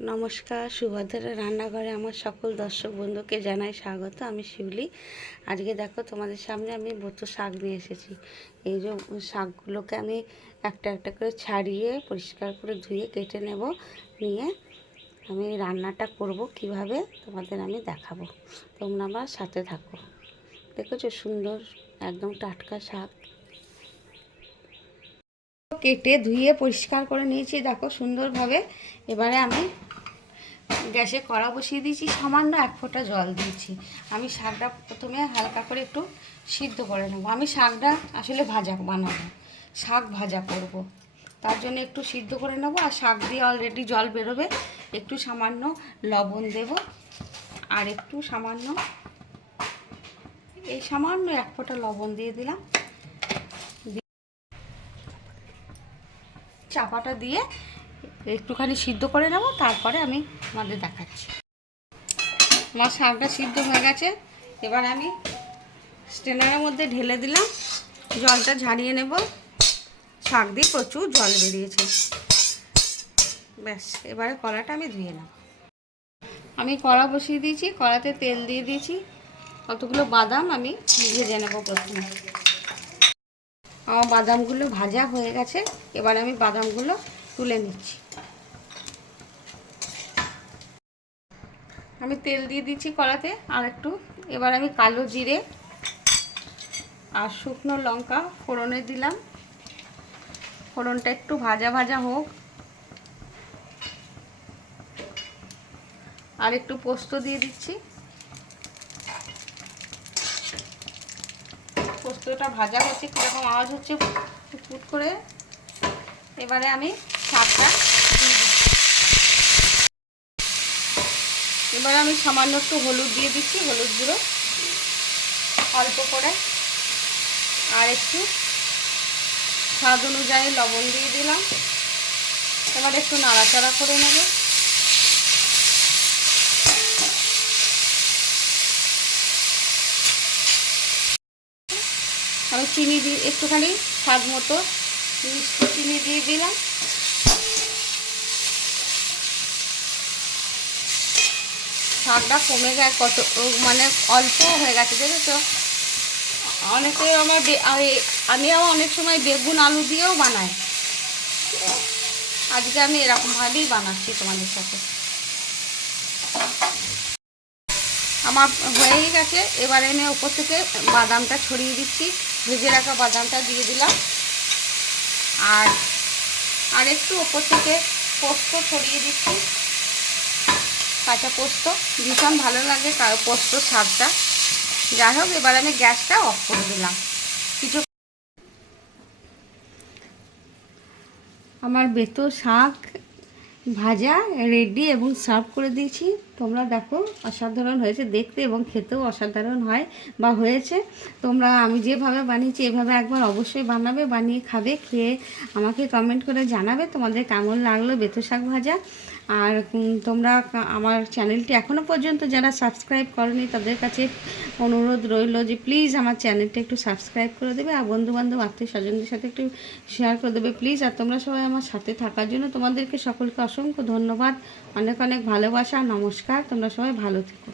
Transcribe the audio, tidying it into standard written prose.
নমস্কার, সুভদ্রা রান্নাঘরে আমার সকল দর্শক বন্ধুকে জানাই স্বাগত। আমি শিউলি। আজকে দেখো তোমাদের সামনে আমি বতো শাক নিয়ে এসেছি। এই যে শাকগুলোকে আমি একটা একটা করে ছাড়িয়ে পরিষ্কার করে ধুয়ে কেটে নেব, নিয়ে আমি রান্নাটা করব কিভাবে তোমাদের আমি দেখাবো। তোমরা আমার সাথে থাকো। দেখেছো সুন্দর একদম টাটকা শাক, কেটে ধুয়ে পরিষ্কার করে নিয়েছি দেখো সুন্দরভাবে। এবারে আমি গ্যাসে কড়া বসিয়ে দিয়েছি, সামান্য 1 ফোঁটা জল দিয়েছি। আমি শাকটা প্রথমে হালকা করে একটু সিদ্ধ করে নেব। আমি শাকটা আসলে ভাজা বানাবো, শাক ভাজা করব, তার জন্য একটু সিদ্ধ করে নেব। আর শাক দিয়ে অলরেডি জল বেরোবে, একটু সামান্য লবণ দেব, আর একটু সামান্য সামান্য 1 ফোঁটা লবণ দিয়ে দিলাম। চাপাটা দিয়ে একটুখানি সিদ্ধ করে নেব, তারপরে আমি আমাদের দেখাচ্ছি। আমার শাকটা সিদ্ধ হয়ে গেছে। এবার আমি স্ট্রেনারের মধ্যে ঢেলে দিলাম, জলটা ঝারিয়ে নেব। শাক দিয়ে প্রচুর জল বেরিয়েছে। ব্যাস, এবারে কড়াটা আমি ধুয়ে নেব। আমি কড়া বসিয়ে দিয়েছি, কড়াতে তেল দিয়ে দিয়েছি। কতগুলো বাদাম আমি ভেজে নেব প্রথমে। আমার বাদামগুলো ভাজা হয়ে গেছে, এবার আমি বাদামগুলো তুলে নিচ্ছি। আমি তেল দিয়ে দিচ্ছি কড়াতে আর একটু। এবার আমি কালো জিরে আর শুকনো লঙ্কা ফোড়নে দিলাম। ফোড়নটা একটু ভাজা ভাজা হোক। আর একটু পোস্ত দিয়ে দিচ্ছি। পোস্তটা ভাজা হচ্ছে, কীরকম আওয়াজ হচ্ছে ফুট করে। এবারে আমি শাকটা দিয়ে দিচ্ছি। এবারে আমি সামান্য একটু হলুদ দিয়ে দিচ্ছি, হলুদ গুঁড়ো অল্প করে, আর একটু স্বাদ অনুযায়ী লবণ দিয়ে দিলাম। এবার একটু নাড়াচাড়া করে নেব। আমি চিনি দিয়ে একটুখানি স্বাদ মতো মিষ্টি চিনি দিয়ে দিলাম। শাকটা কমে গেছে, কত মানে অল্প হয়ে গেছে দেখেছো। অনেকে আমি আবার অনেক সময় বেগুন আলু দিয়েও বানাই। আজকে আমি এরকমভাবেই বানাচ্ছি তোমাদের সাথে। আমার হয়েই গেছে। এবারে আমি ওপর থেকে বাদামটা ছড়িয়ে দিচ্ছি, ভেজে রাখা বাদামটা দিয়ে দিলাম। আর একটু ওপর থেকে পোস্ত ছড়িয়ে দিচ্ছি, কাঁচা পোস্ত। ভীষণ ভালো লাগে পোস্ত স্বাদটা। যাই হোক, এবার আমি গ্যাসটা অফ করে দিলাম। কিছু আমার বেতো শাক ভাজা রেডি এবং সার্ভ করে দিয়েছি। তোমরা দেখো, অসাধারণ হয়েছে দেখতে এবং খেতেও অসাধারণ হয় বা হয়েছে। তোমরা আমি যেভাবে বানিয়েছি এভাবে একবার অবশ্যই বানাবে, বানিয়ে খাবে, খেয়ে আমাকে কমেন্ট করে জানাবে তোমাদের কেমন লাগলো বেতো শাক ভাজা। আর তোমরা আমার চ্যানেলটি এখনও পর্যন্ত যারা সাবস্ক্রাইব করনি তাদের কাছে অনুরোধ রইল যে প্লিজ আমার চ্যানেলটা একটু সাবস্ক্রাইব করে দেবে, আর বন্ধুবান্ধব আত্মীয় স্বজনদের সাথে একটু শেয়ার করে দেবে প্লিজ। আর তোমরা সবাই আমার সাথে থাকার জন্য তোমাদেরকে সকলকে অসংখ্য ধন্যবাদ, অনেক অনেক ভালোবাসা, নমস্কার। তোমরা সবাই ভালো থেকো।